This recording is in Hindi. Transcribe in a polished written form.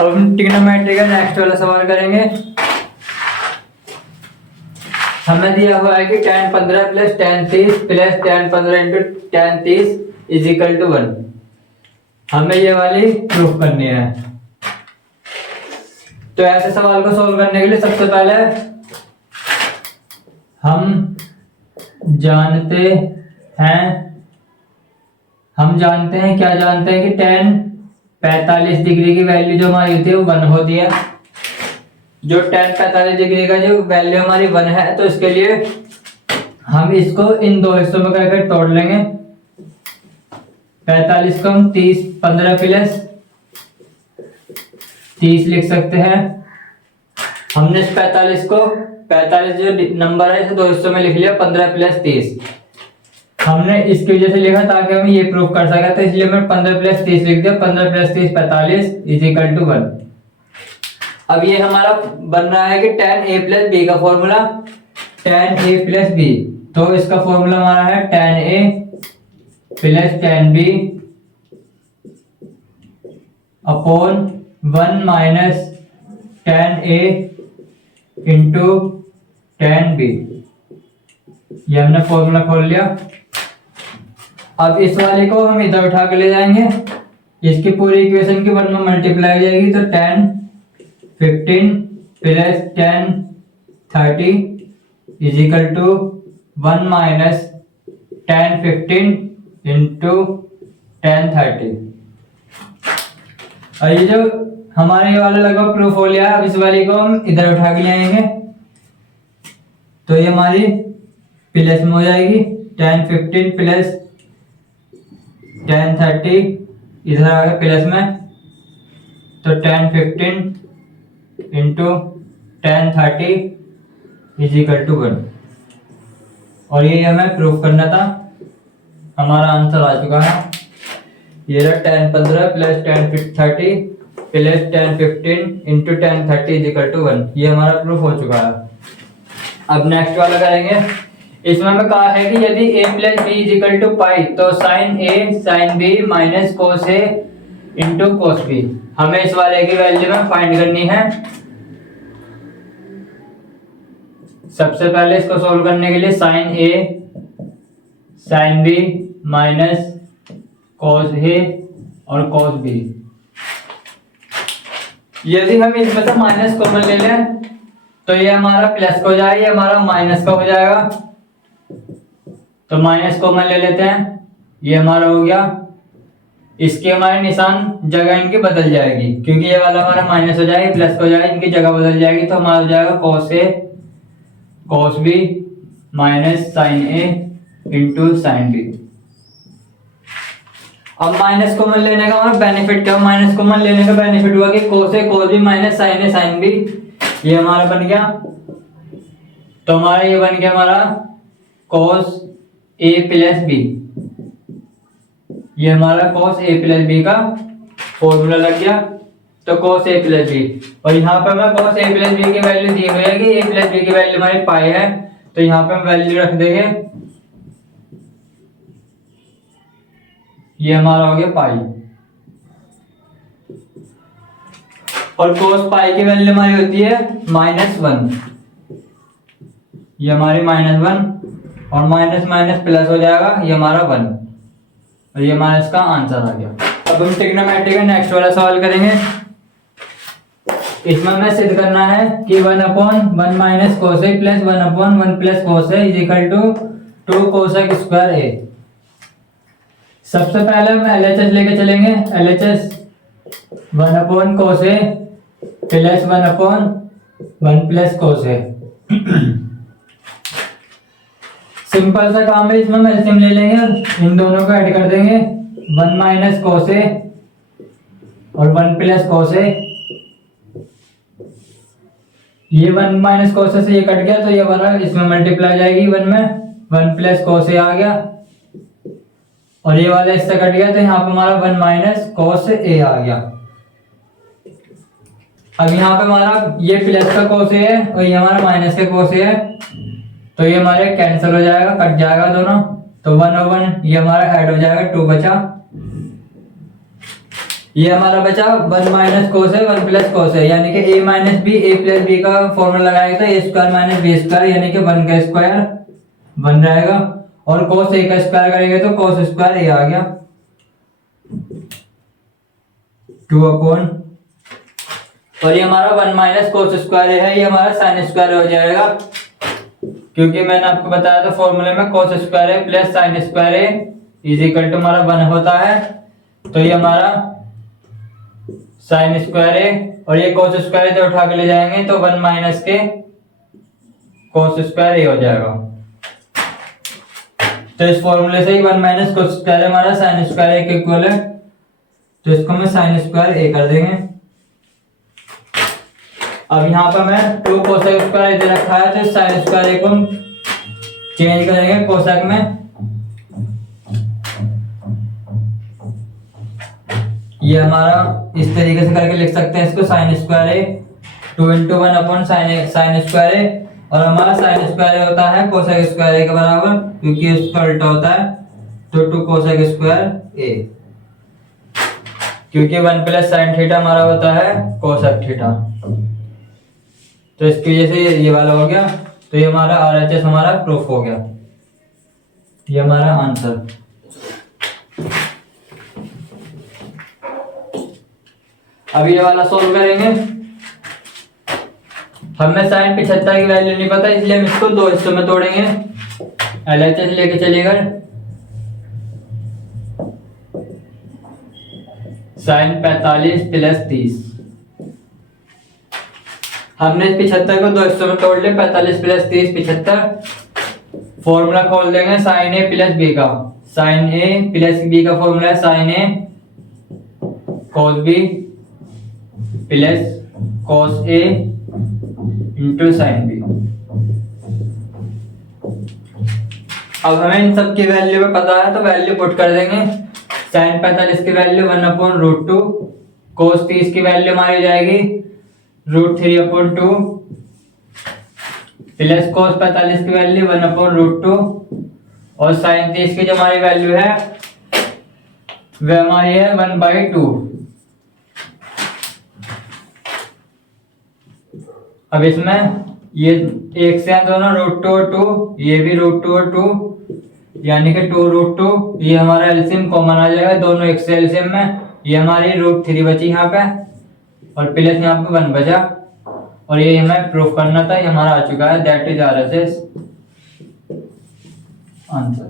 अब हम ट्रिग्नोमेट्री का नेक्स्ट वाला सवाल करेंगे। हमें दिया हुआ है कि tan 15 plus tan 30 plus tan 15 into tan 30 is equal to 1। हमें ये वाली प्रूफ करनी है। तो ऐसे सवाल को सोल्व करने के लिए सबसे पहले हम जानते हैं क्या जानते हैं कि tan 45 डिग्री की वैल्यू जो हमारी होती है वो 1 होती है। जो tan 45 डिग्री का जो वैल्यू हमारी 1 है, तो इसके लिए हम इसको इन दो हिस्सों में करके तोड़ लेंगे। 45 को हम 15 प्लस 30 लिख सकते हैं। हमने इस 45 जो नंबर है इसे दो हिस्सों में लिख लिया, 15 प्लस 30। हमने इसकी वजह से लिखा ताकि हम ये प्रूफ कर सके, तो इसलिए मैंने 15 प्लस 30 लिख दिया। 15 प्लस 30 45 इज इक्वल टू 1। अब ये हमारा बन रहा है कि tan a प्लस बी का formula, tan a plus b. तो इसका फॉर्मूला हमारा है tan a plus tan b upon 1 minus tan a into tan b। ये हमने फॉर्मूला खोल लिया। अब इस वाले को हम इधर उठा के ले जाएंगे, इसकी पूरी इक्वेशन की 1 में मल्टीप्लाई जाएगी, तो tan 15 plus tan 30 is equal to 1 minus tan 15 into tan 30। और ये जो हमारे ये वाला लगभग प्रूफ हो लिया। अब इस वाले को हम इधर उठा के ले आएंगे, तो ये हमारी प्लस में हो जाएगी। tan 15 प्लस tan 30 इधर आ गया प्लस में, तो tan 15 into tan 30 is equal to 1। और ये हमें प्रूफ करना था। हमारा आंसर आ चुका है। ये रहा tan 15 plus tan 30 plus tan 15 into tan 30 is equal to 1। ये हमारा प्रूफ हो चुका है। अब नेक्स्ट वाला करेंगे। इसमें हमें कहा है कि यदि a plus B is equal to pi, तो sine a sine b minus cos a into cos b। हमें इस वाले की वैल्यू में फाइंड करनी है। सबसे पहले इसको सोल्व करने के लिए sine a sine b minus cos a और कोस b। यदि हम इसमें से माइनस कॉमन ले लें तो ये हमारा प्लस का हो जाएगा, ये हमारा माइनस का हो जाएगा। तो माइनस कॉमन ले लेते हैं, ये हमारा हो गया। इसके हमारे निशान जगह इनकी बदल जाएगी, क्योंकि ये वाला हमारा माइनस हो जाएगा, प्लस का हो जाएगा, इनकी जगह बदल जाएगी। तो हमारा हो जाएगा cos a cos b minus sine a into sine b। अब माइनस कॉमन लेने का हमारा बेनिफिट क्या? माइनस कॉमन लेने का बेनिफिट हुआ कि cos a cos b minus sine a sine b, ये हमारा बन गया। तो हमारा ये बन गया हमारा cos a प्लस b। ये हमारा cos a प्लस b का फॉर्मूला लग गया। तो cos a प्लस b, और यहाँ पे हमें cos a प्लस b की वैल्यू दी हुई है कि a प्लस b की वैल्यू हमारी पाई है, तो यहाँ पे हम वैल्यू रख देंगे। ये हमारा हो गया पाई, और cos पाई की वैल्यू हमारी होती है -1। ये हमारी -1, और माइनस माइनस प्लस हो जाएगा, ये हमारा 1। और ये हमारा इसका आंसर आ गया। अब हम ट्रिग्नोमेट्री का नेक्स्ट वाला सवाल करेंगे। इसमें हमें सिद्ध करना है कि 1/1 minus cos A plus 1/1 plus cos A is equal to 2 cosec square A. सबसे पहले हम LHS लेके चलेंगे। LHS 1/1 cos A plus 1/1 plus cos A. Simple सा काम है, इसमें हम एलसीएम ले लेंगे और इन दोनों को ऐड कर देंगे। 1 माइनस कोस ए और 1 प्लस कोस ए। ये 1 माइनस कोस ए से ये कट गया, तो ये वाला इसमें मल्टीप्लाई जाएगी 1 में। 1 प्लस कोस ए आ गया, और ये वाला इससे कट गया, तो यहाँ पे हमारा 1 माइनस कोस ए आ गया। अब यहाँ पे हमारा ये प्लस का कोस ए है और ये हमारा माइनस का कोस ए है, तो ये हमारे कैंसिल हो जाएगा, कट जाएगा दोनों। तो 1 और 1 ये हमारा ऐड हो जाएगा, 2 बचा। ये हमारा बचा 1 माइनस कोस है 1 प्लस कोस है, यानी कि a minus b a plus b का फॉर्मूला लगाएगा तो a square minus b square यानी कि 1 का स्क्वायर बन जाएगा, और कोस ए का स्क्वायर करेंगे तो कोस स्क्वायर ए आ गया 2 अपॉन, और ये हमारा 1 माइनस कोस स्क्वायर है, ये हमारा साइन स्क्वायर हो जाएगा, क्योंकि मैंने आपको बताया था फॉर्मूले में कोस स्क्वायर है प्लस साइन स्क्वायर है इज इक्वल टू हमारा 1 होता है, तो ये हमारा साइन स्क्वायर है और ये कोस स्क्वायर इधर उठा के ले जाएंगे तो 1 माइनस के कोस स्क्वायर ए हो जाएगा। तो इस फॉर्मूले से ही 1 माइनस कोस स्क्वायर हमारा साइन स्क्वायर ए के इक्वल है, तो इसको मैं साइन स्क्वायर ए कर देंगे। अब यहाँ पर मैं 2 कोसेक स्क्वायर इधर रखा है तो साइन स्क्वायर ए को चेंज करेंगे कोसेक में, ये हमारा इस तरीके से करके लिख सकते हैं इसको साइन स्क्वायर ए 2 इंटू 1 अपॉन साइन स्क्वायर ए, और हमारा साइन स्क्वायर होता है कोसेक स्क्वायर ए के बराबर, क्योंकि इसका उल्टा होता है, तो 2 कोसेक स्क्वायर ए, क्योंकि 1 प्लस साइन थीटा हमारा होता है कोसेक थीटा, तो इसकी वजह से ये वाला हो गया, तो ये हमारा RHS हमारा प्रूफ हो गया, ये हमारा आंसर। अब ये वाला सोल्व करेंगे, हमें साइन 75 की वैल्यू नहीं पता, इसलिए हम इसको 2 हिस्सों में तोड़ेंगे। LHS लेके चलेगा साइन 45 प्लस 30, हमने 75 को 2 हिस्सों में तोड़ लिया, 45 प्लस 30 75। फॉर्मूला खोल देंगे साइन ए प्लस बी का, साइन ए प्लस बी का फॉर्मूला है sign A cos B plus cos A into sine B. अब हमें इन सब की वैल्यू में पता है तो वैल्यू पुट कर देंगे। साइन 45 की वैल्यू 1/√2, कॉस 30 की वैल्यू हमारी हो जाएगी √3/2 प्लस कॉस 45 की वैल्यू 1/√2, और साइन 30 की जो हमारी वैल्यू है वह हमारी है 1/2। अब इसमें ये एक से दोनों √2 और 2, ये भी √2 और 2, यानी कि 2√2, ये हमारा एलसीएम कॉमन आ जाएगा दोनों एक से एलसीएम में, ये हमारी √3 बची यहाँ पे और प्लस यहाँ पे 1 बचा, और ये हमें प्रूफ करना था, ये हमारा आ चुका है, दैट इज RHS आंसर।